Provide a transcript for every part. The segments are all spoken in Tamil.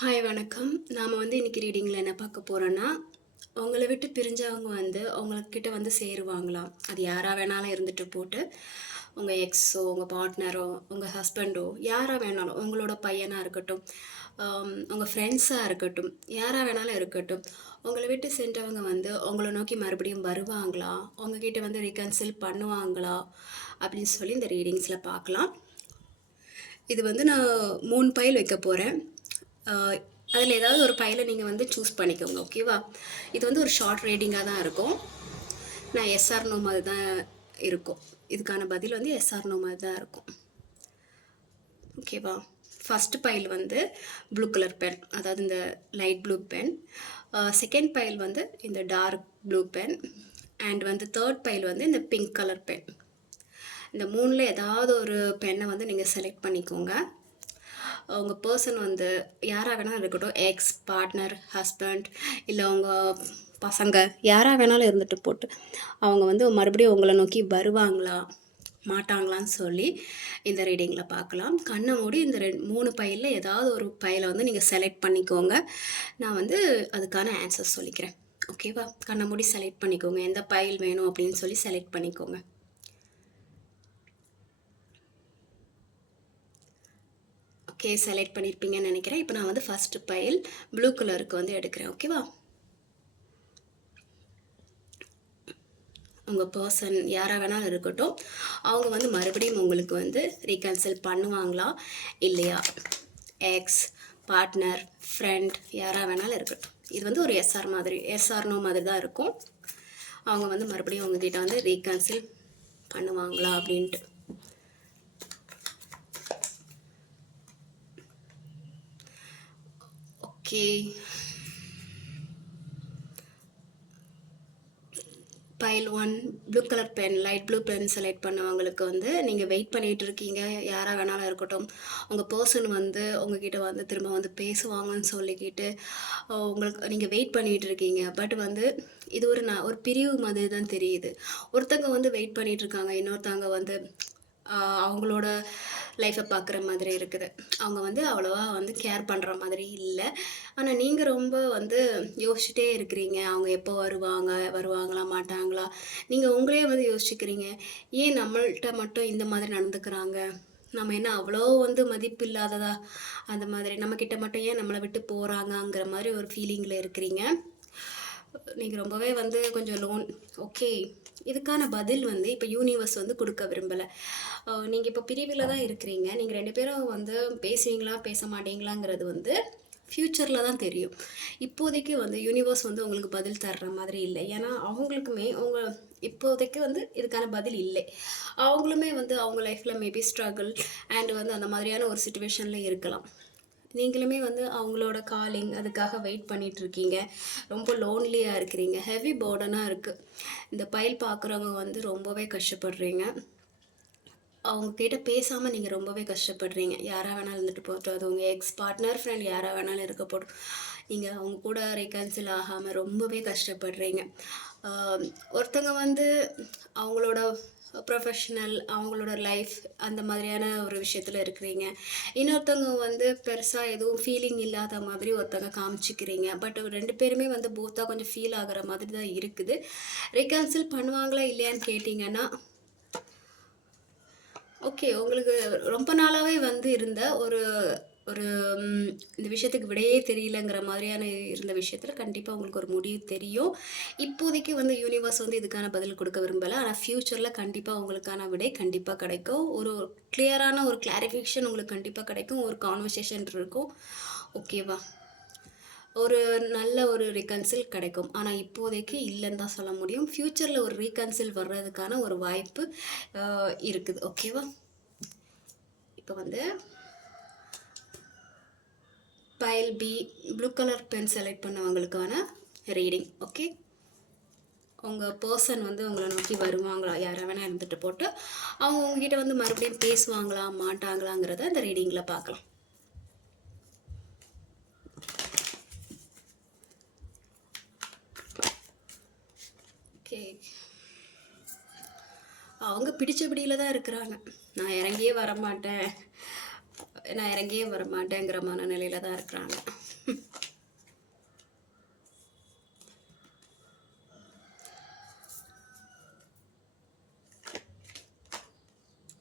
ஹாய் வணக்கம். நாம் வந்து இன்றைக்கி ரீடிங்கில் என்ன பார்க்க போகிறோன்னா உங்களை விட்டு பிரிஞ்சவங்க வந்து உங்கள்கிட்ட வந்து சேருவாங்களாம். அது யாராக வேணாலும் இருந்துட்டு போட்டு உங்கள் எக்ஸோ உங்கள் பார்ட்னரோ உங்கள் ஹஸ்பண்டோ யாராக வேணாலும் உங்களோட பையனாக இருக்கட்டும் உங்கள் ஃப்ரெண்ட்ஸாக இருக்கட்டும் யாராக வேணாலும் இருக்கட்டும் உங்களை விட்டு சென்றவங்க வந்து உங்களை நோக்கி மறுபடியும் வருவாங்களா? உங்ககிட்ட வந்து ரீகன்சில் பண்ணுவாங்களா? அப்படின்னு சொல்லி இந்த ரீடிங்ஸில் பார்க்கலாம். இது வந்து நான் மூணு பைல் வைக்க போகிறேன் அதில் ஏதாவது ஒரு பையில நீங்கள் வந்து சூஸ் பண்ணிக்கோங்க ஓகேவா இது வந்து ஒரு ஷார்ட் ரேடிங்காக தான் இருக்கும். நான் எஸ்ஆர் நோ மாதிரி தான் இருக்கும். இதுக்கான பதில் வந்து எஸ்ஆர் நோ மாதிரி தான் இருக்கும். ஓகேவா ஃபஸ்ட்டு பைல் வந்து ப்ளூ கலர் பென் அதாவது இந்த light blue pen second pile வந்து இந்த டார்க் ப்ளூ பென் அண்ட் வந்து தேர்ட் பைல் வந்து இந்த பிங்க் கலர் பென் இந்த மூணில் ஏதாவது ஒரு பெண்ணை வந்து நீங்கள் செலக்ட் பண்ணிக்கோங்க. அவங்க பர்சன் வந்து யாராக வேணாலும் இருக்கட்டும் எக்ஸ் பார்ட்னர் ஹஸ்பண்ட் இல்லை அவங்க பசங்க யாராக வேணாலும் இருந்துட்டு போட்டு அவங்க வந்து மறுபடியும் உங்களை நோக்கி வருவாங்களா மாட்டாங்களான்னு சொல்லி இந்த ரீடிங்கில் பார்க்கலாம். கண்ணை மூடி இந்த ரெண்டு மூணு பையில் ஏதாவது ஒரு பையலை வந்து நீங்கள் செலக்ட் பண்ணிக்கோங்க. நான் வந்து அதுக்கான ஆன்சர் சொல்லிக்கிறேன். ஓகேவா கண்ணை மூடி செலக்ட் பண்ணிக்கோங்க. எந்த பயில் வேணும் அப்படின்னு சொல்லி செலக்ட் பண்ணிக்கோங்க. ஓகே செலக்ட் பண்ணியிருப்பீங்கன்னு நினைக்கிறேன். இப்போ நான் வந்து ஃபஸ்ட்டு பைல் ப்ளூ கலருக்கு வந்து எடுக்கிறேன். ஓகேவா உங்கள் பர்சன் யாராக வேணாலும் இருக்கட்டும். அவங்க வந்து மறுபடியும் உங்களுக்கு வந்து ரீகன்சல் பண்ணுவாங்களா? இல்லையா? எக்ஸ் பார்ட்னர் ஃப்ரெண்ட் யாராக வேணாலும் இருக்கட்டும். இது வந்து ஒரு எஸ்ஆர் மாதிரி எஸ்ஆர்னோ மாதிரி தான் இருக்கும். அவங்க வந்து மறுபடியும் உங்ககிட்ட வந்து ரீகன்சில் பண்ணுவாங்களா அப்படின்ட்டு. Okay pile one blue colour pen light blue pen select பண்ணவங்களுக்கு வந்து நீங்கள் வெயிட் பண்ணிகிட்டு இருக்கீங்க. யாராக வேணாலும் இருக்கட்டும். உங்கள் பர்சன் வந்து உங்ககிட்ட வந்து திரும்ப வந்து பேசுவாங்கன்னு சொல்லிக்கிட்டு உங்களுக்கு நீங்கள் வெயிட் பண்ணிகிட்டு இருக்கீங்க. பட் வந்து இது ஒரு நான் ஒரு பிரிவு மாதிரி தான் தெரியுது. ஒருத்தங்க வந்து வெயிட் பண்ணிகிட்டு இருக்காங்க. இன்னொருத்தவங்க வந்து அவங்களோட லைஃப்பை பார்க்குற மாதிரி இருக்குது. அவங்க வந்து அவ்வளோவா வந்து கேர் பண்ணுற மாதிரி இல்லை. ஆனால் நீங்கள் ரொம்ப வந்து யோசிச்சுட்டே இருக்கிறீங்க. அவங்க எப்போ வருவாங்க வருவாங்களா மாட்டாங்களா? நீங்கள் உங்களே வந்து யோசிச்சுக்கிறீங்க. ஏன் நம்மள்கிட்ட மட்டும் இந்த மாதிரி நடந்துக்கிறாங்க? நம்ம என்ன அவ்வளோ வந்து மதிப்பு இல்லாததா? அந்த மாதிரி நம்மக்கிட்ட மட்டும் ஏன் நம்மளை விட்டு போகிறாங்கங்கிற மாதிரி ஒரு ஃபீலிங்கில் இருக்கிறீங்க. நீங்கள் ரொம்பவே வந்து கொஞ்சம் லோன் ஓகே இதுக்கான பதில் வந்து இப்போ யூனிவர்ஸ் வந்து கொடுக்க விரும்பலை. நீங்கள் இப்போ பிரிவில் தான் இருக்கிறீங்க. நீங்கள் ரெண்டு பேரும் வந்து பேசுவீங்களா பேச மாட்டீங்களாங்கிறது வந்து ஃப்யூச்சரில் தான் தெரியும். இப்போதைக்கு வந்து யூனிவர்ஸ் வந்து உங்களுக்கு பதில் தர்ற மாதிரி இல்லை. ஏன்னா அவங்களுக்குமே அவங்க இப்போதைக்கு வந்து இதுக்கான பதில் இல்லை. அவங்களுமே வந்து அவங்க லைஃப்பில் மேபி ஸ்ட்ரகிள் அண்ட் வந்து அந்த மாதிரியான ஒரு சுச்சுவேஷனில் இருக்கலாம். நீங்களுமே வந்து அவங்களோட காலிங் அதுக்காக வெயிட் பண்ணிட்டு இருக்கீங்க ரொம்ப லோன்லியாக இருக்கிறீங்க. ஹெவி போர்டனாக இருக்குது இந்த பயில் பார்க்குறவங்க வந்து ரொம்பவே கஷ்டப்படுறீங்க. அவங்கக்கிட்ட பேசாமல் நீங்கள் ரொம்பவே கஷ்டப்படுறீங்க. யாராக வேணாலும் இருந்துட்டு போட்டோம் அது உங்கள் எக்ஸ் பார்ட்னர் ஃப்ரெண்ட் யாராக வேணாலும் இருக்க போட்டோம் நீங்கள் அவங்க கூட ரீகன்சில் ஆகாமல் ரொம்பவே கஷ்டப்படுறீங்க. ஒருத்தங்க வந்து அவங்களோட ப்ரொஃபஷ்னல் அவங்களோட லைஃப் அந்த மாதிரியான ஒரு விஷயத்தில் இருக்கிறீங்க. இன்னொருத்தவங்க வந்து பெருசாக எதுவும் ஃபீலிங் இல்லாத மாதிரி ஒருத்தவங்க காமிச்சிக்கிறீங்க. பட் ரெண்டு பேருமே வந்து போத்தாக கொஞ்சம் ஃபீல் ஆகிற மாதிரி தான் இருக்குது. ரீகன்சில் பண்ணுவாங்களா இல்லையான்னு கேட்டிங்கன்னா ஓகே உங்களுக்கு ரொம்ப நாளாகவே வந்து இருந்த ஒரு ஒரு இந்த விஷயத்துக்கு விடையே தெரியலங்கிற மாதிரியான இருந்த விஷயத்தில் கண்டிப்பாக உங்களுக்கு ஒரு முடிவு தெரியும். இப்போதைக்கு வந்து யூனிவர்ஸ் வந்து இதுக்கான பதில் கொடுக்க விரும்பலை. ஆனால் ஃப்யூச்சரில் கண்டிப்பாக உங்களுக்கான விடை கண்டிப்பாக கிடைக்கும். ஒரு கிளியரான ஒரு கிளாரிஃபிகேஷன் உங்களுக்கு கண்டிப்பாக கிடைக்கும். ஒரு கான்வர்சேஷன் இருக்கும். ஓகேவா ஒரு நல்ல ஒரு ரீகன்சில் கிடைக்கும். ஆனால் இப்போதைக்கு இல்லைன்னு தான் சொல்ல முடியும். ஃப்யூச்சரில் ஒரு ரீகன்சில் வர்றதுக்கான ஒரு வாய்ப்பு இருக்குது. ஓகேவா இப்போ வந்து pile B blue colour pen select பண்ணவங்களுக்கான reading okay உங்கள் பர்சன் வந்து உங்களை நோக்கி வருவாங்களா? யாரை வேணால் இருந்துட்டு போட்டு அவங்க உங்ககிட்ட வந்து மறுபடியும் பேசுவாங்களா மாட்டாங்களாங்கிறத இந்த ரீடிங்கில் பார்க்கலாம். ஓகே அவங்க பிடிச்சபடியில் தான் இருக்கிறாங்க. நான் இறங்கியே வர மாட்டேன் நான் இறங்கியே வர மாட்டேங்கிற மனநிலையில தான் இருக்கிறாங்க.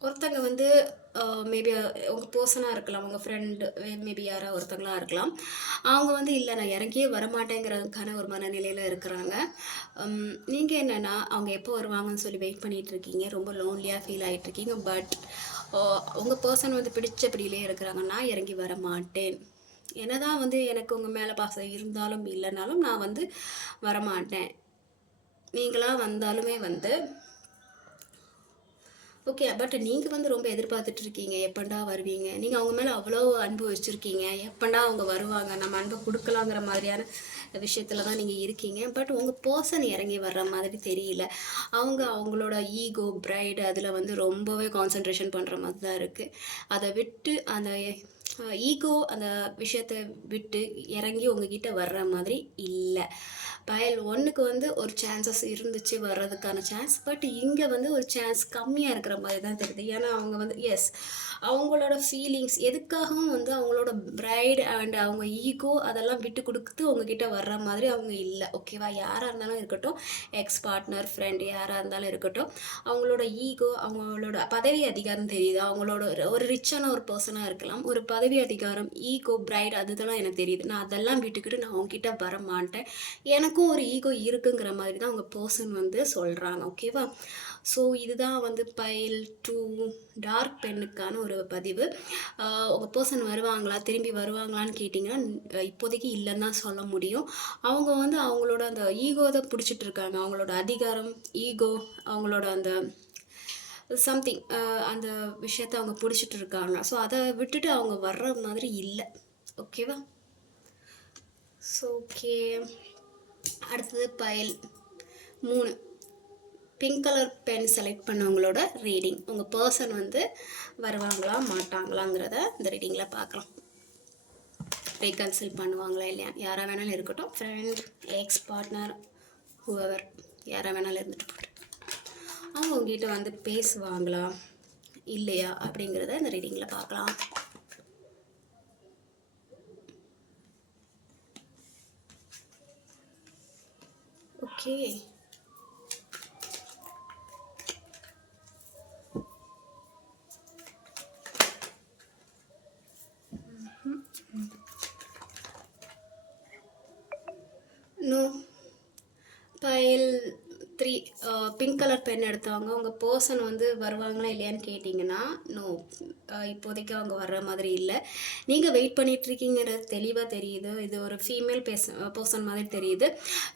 ஒருத்தங்க வந்து மேபி உங்கள் பர்சனாக இருக்கலாம். உங்கள் ஃப்ரெண்டு மேபி யாராவது ஒருத்தங்களா இருக்கலாம். அவங்க வந்து இல்லை நான் இறங்கியே வரமாட்டேங்கிறதுக்கான ஒரு மனநிலையில் இருக்கிறாங்க. நீங்கள் என்னென்னா அவங்க எப்போ வருவாங்கன்னு சொல்லி வெயிட் பண்ணிட்டு இருக்கீங்க. ரொம்ப லோன்லியாக ஃபீல் ஆகிட்டு இருக்கீங்க. பட் உங்கள் பர்சன் வந்து பிடிச்சபடியிலே இருக்கிறாங்க. நான் இறங்கி வர மாட்டேன் என்னதான் வந்து எனக்கு உங்கள் மேலே பாசம் இருந்தாலும் இல்லைனாலும் நான் வந்து வரமாட்டேன். நீங்களாக வந்தாலுமே வந்து ஓகே பட் நீங்கள் வந்து ரொம்ப எதிர்பார்த்துட்டு இருக்கீங்க எப்பண்டா வருவீங்க? நீங்கள் அவங்க மேலே அவ்வளோ அன்பு வச்சுருக்கீங்க. எப்பண்டா அவங்க வருவாங்க? நம்ம அன்பை கொடுக்கலாங்கிற மாதிரியான விஷயத்துல தான் நீங்கள் இருக்கீங்க. பட் உங்கள் பர்சன் இறங்கி வர்ற மாதிரி தெரியல. அவங்க அவங்களோட ஈகோ பிரைடு அதில் வந்து ரொம்பவே கான்சென்ட்ரேஷன் பண்ணுற மாதிரி தான் இருக்குது அதை விட்டு அந்த ஈகோ அந்த விஷயத்தை விட்டு இறங்கி உங்ககிட்ட வர்ற மாதிரி இல்லை. பயல் ஒன்றுக்கு வந்து ஒரு சான்சஸ் இருந்துச்சு வர்றதுக்கான சான்ஸ் பட் இங்கே வந்து ஒரு சான்ஸ் கம்மியாக இருக்கிற மாதிரி தான் தெரியுது. ஏன்னா அவங்க வந்து எஸ் அவங்களோட ஃபீலிங்ஸ் எதுக்காகவும் வந்து அவங்களோட பிரைட் அண்ட் அவங்க ஈகோ அதெல்லாம் விட்டு கொடுத்து உங்ககிட்ட வர்ற மாதிரி அவங்க இல்லை. ஓகேவா யாராக இருந்தாலும் இருக்கட்டும். எக்ஸ் பார்ட்னர் ஃப்ரெண்ட் யாராக இருந்தாலும் இருக்கட்டும். அவங்களோட ஈகோ அவங்களோட பதவி அதிகாரம் தெரியுது. அவங்களோட ஒரு ரிச்சான ஒரு பர்சனாக இருக்கலாம். ஒரு ப பதவி அதிகாரம் ஈகோ பிரைட் அதுதான் எனக்கு தெரியுது. நான் அதெல்லாம் விட்டுக்கிட்டு நான் அவங்ககிட்ட வர மாட்டேன் எனக்கும் ஒரு ஈகோ இருக்குங்கிற மாதிரி தான் அவங்க பர்சன் வந்து சொல்கிறாங்க ஓகேவா ஸோ இதுதான் வந்து பைல் டூ டார்க் பெண்ணுக்கான ஒரு பதிவு. உங்கள் பர்சன் வருவாங்களா? திரும்பி வருவாங்களான்னு கேட்டிங்கன்னா இப்போதைக்கு இல்லைன்னு தான் சொல்ல முடியும். அவங்க வந்து அவங்களோட அந்த ஈகோ தான் பிடிச்சிட்டு இருக்காங்க. அவங்களோட அதிகாரம் ஈகோ அவங்களோட அந்த சம்திங் uh, அந்த விஷயத்த அவங்க பிடிச்சிட்டு இருக்காங்க ஸோ அதை விட்டுட்டு அவங்க வர்ற மாதிரி இல்லை. ஓகேவா ஸோ ஓகே அடுத்தது பயல். மூணு. பிங்க் கலர் பென் செலக்ட் பண்ணவங்களோட ரீடிங் உங்கள் பர்சன் வந்து வருவாங்களா மாட்டாங்களாங்கிறத இந்த ரீடிங்கில் பார்க்கலாம். ரீகன்சில் பண்ணுவாங்களா இல்லையா? யாராக வேணாலும் இருக்கட்டும். ஃப்ரெண்ட் எக்ஸ் பார்ட்னர் ஹூவர் யாராக வேணாலும் இருந்துட்டு போட்டு அவங்க உங்ககிட்ட வந்து பேசுவாங்களா? இல்லையா? அப்படிங்கிறத இந்த ரீடிங்கில் பார்க்கலாம். Okay. No. Pile three pink colour pen எடுத்தவங்க உங்கள் பர்சன் வந்து வருவாங்களா இல்லையான்னு கேட்டிங்கன்னா நோ uh, இப்போதைக்கு அவங்க வர்ற மாதிரி இல்லை. நீங்கள் வெயிட் பண்ணிகிட்ருக்கீங்கிறது தெளிவாக தெரியுது. இது ஒரு ஃபீமேல் பேச பர்சன் மாதிரி தெரியுது.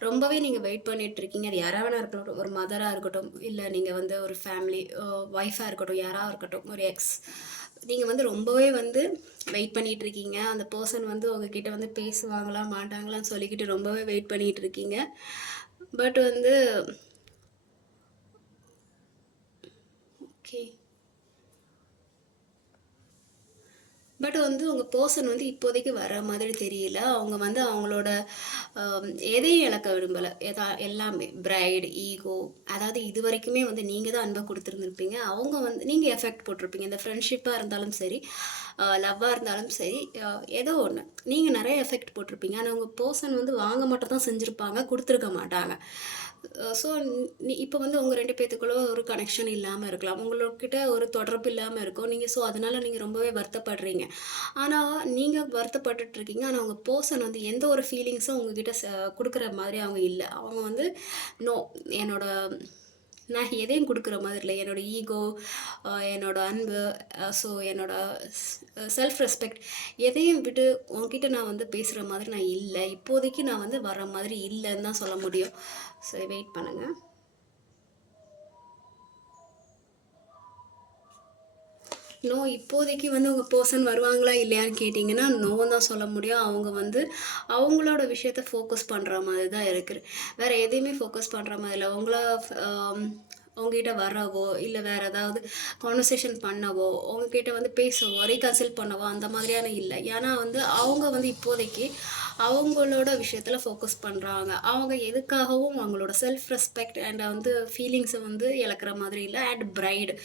ரொம்பவே நீங்கள் வெயிட் பண்ணிகிட்ருக்கீங்க அது யாராக வேணா இருக்கட்டும். ஒரு மதராக இருக்கட்டும். இல்லை நீங்கள் வந்து ஒரு ஃபேமிலி ஒய்ஃபாக uh, இருக்கட்டும். யாராக இருக்கட்டும். ஒரு எக்ஸ் நீங்கள் வந்து ரொம்பவே வந்து வெயிட் பண்ணிகிட்டு இருக்கீங்க அந்த பர்சன் வந்து உங்ககிட்ட வந்து பேசுவாங்களா மாட்டாங்களான்னு சொல்லிக்கிட்டு ரொம்பவே வெயிட் பண்ணிகிட்டு இருக்கீங்க பட் வந்து ஓகே பட் வந்து உங்கள் பர்சன் வந்து இப்போதைக்கு வர மாதிரி தெரியல. அவங்க வந்து அவங்களோட um, எதையும் இழக்க விரும்பலை? எதா எல்லாமே. பிரைட் ஈகோ அதாவது இது வரைக்குமே வந்து நீங்கள் தான் அன்பை கொடுத்துருந்துருப்பீங்க. அவங்க வந்து நீங்கள் எஃபெக்ட் போட்டிருப்பீங்க. இந்த ஃப்ரெண்ட்ஷிப்பாக இருந்தாலும் சரி லவ்வாக இருந்தாலும் சரி ஏதோ ஒன்று நீங்கள் நிறைய எஃபெக்ட் போட்டிருப்பீங்க. ஆனால் உங்கள் பர்சன் வந்து வாங்க மட்டும் தான் செஞ்சுருப்பாங்க கொடுத்துருக்க மாட்டாங்க. ஸோ நீ இப்போ வந்து உங்கள் ரெண்டு பேத்துக்குள்ள ஒரு கனெக்ஷன் இல்லாமல் இருக்கலாம். உங்கள்கிட்ட ஒரு தொடர்பு இல்லாமல் இருக்கும். நீங்கள் ஸோ அதனால் நீங்கள் ரொம்பவே வருத்தப்படுறீங்க. ஆனால் நீங்கள் வருத்தப்பட்டுட்ருக்கீங்க ஆனால் உங்கள் பர்சன் வந்து எந்த ஒரு ஃபீலிங்ஸும் உங்ககிட்ட கொடுக்குற மாதிரி அவங்க இல்லை. அவங்க வந்து நோ என்னோட நான் எதையும் கொடுக்குற மாதிரி இல்லை. என்னோடய ஈகோ என்னோடய அன்பு ஸோ என்னோடய செல்ஃப் ரெஸ்பெக்ட் எதையும் விட்டு உங்ககிட்ட நான் வந்து பேசுகிற மாதிரி நான் இல்லை. இப்போதைக்கு நான் வந்து வர மாதிரி இல்லைன்னு தான் சொல்ல முடியும். ஸோ வெயிட் பண்ணுங்கள் நோ இப்போதைக்கு வந்து உங்கள் பர்சன் வருவாங்களா இல்லையான்னு கேட்டிங்கன்னா நோ தான் சொல்ல முடியும். அவங்க வந்து அவங்களோட விஷயத்த ஃபோக்கஸ் பண்ணுற மாதிரி தான் இருக்குது வேறு எதையுமே ஃபோக்கஸ் பண்ணுற மாதிரி இல்லை. அவங்கள um, உங்ககிட்ட வரவோ இல்லை வேறு ஏதாவது கான்வர்சேஷன் பண்ணவோ உங்ககிட்ட வந்து பேசவோ ரீகன்சல்ட் பண்ணவோ அந்த மாதிரியான இல்லை. ஏன்னா வந்து அவங்க வந்து இப்போதைக்கு அவங்களோட விஷயத்தில் ஃபோக்கஸ் பண்ணுறாங்க அவங்க எதுக்காகவும் அவங்களோட செல்ஃப் ரெஸ்பெக்ட் அண்ட் வந்து ஃபீலிங்ஸை வந்து இழக்கிற மாதிரி இல்லை. அண்ட் பிரைடு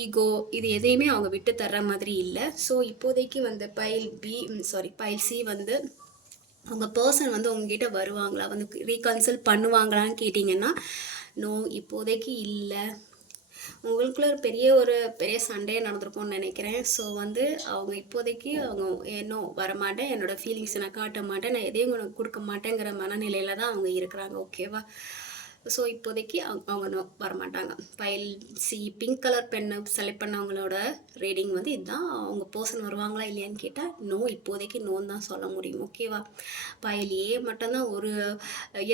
ஈகோ இது எதையுமே அவங்க விட்டு தர்ற மாதிரி இல்லை. ஸோ இப்போதைக்கு வந்து pile B sorry pile C வந்து அவங்க பர்சன் வந்து உங்ககிட்ட வருவாங்களா? வந்து ரீகன்சல் பண்ணுவாங்களான்னு கேட்டிங்கன்னா நோ இப்போதைக்கு இல்லை. உங்களுக்குள்ள ஒரு பெரிய ஒரு பெரிய சண்டே நடந்திருக்கும்னு நினைக்கிறேன். ஸோ வந்து அவங்க இப்போதைக்கு அவங்க என்னோ வரமாட்டேன் என்னோட ஃபீலிங்ஸை நான் காட்ட மாட்டேன் நான் எதையும் உனக்கு கொடுக்க மாட்டேங்கிற மனநிலையில் தான் அவங்க இருக்கிறாங்க. ஓகேவா ஸோ இப்போதைக்கு அவங்க அவங்க வரமாட்டாங்க. பைல் சி பிங்க் கலர் பெண்ணை செலக்ட் பண்ணவங்களோட ரீடிங் வந்து இதுதான். அவங்க பர்சன் வருவாங்களா இல்லையான்னு கேட்டால் நோ இப்போதைக்கு நோன்னு தான் சொல்ல முடியும். ஓகேவா பைல் ஏ மட்டும்தான் ஒரு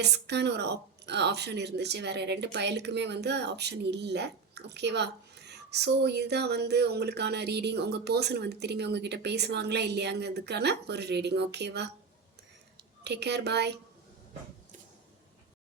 எஸ்க்கான ஒரு ஆப் ஆப்ஷன் இருந்துச்சு. வேறு ரெண்டு பயலுக்குமே வந்து ஆப்ஷன் இல்லை. ஓகேவா ஸோ இதுதான் வந்து உங்களுக்கான ரீடிங் உங்கள் பர்சன் வந்து திரும்பி உங்ககிட்ட பேசுவாங்களா இல்லையாங்கிறதுக்கான ஒரு ரீடிங் ஓகேவா டேக் கேர் பாய்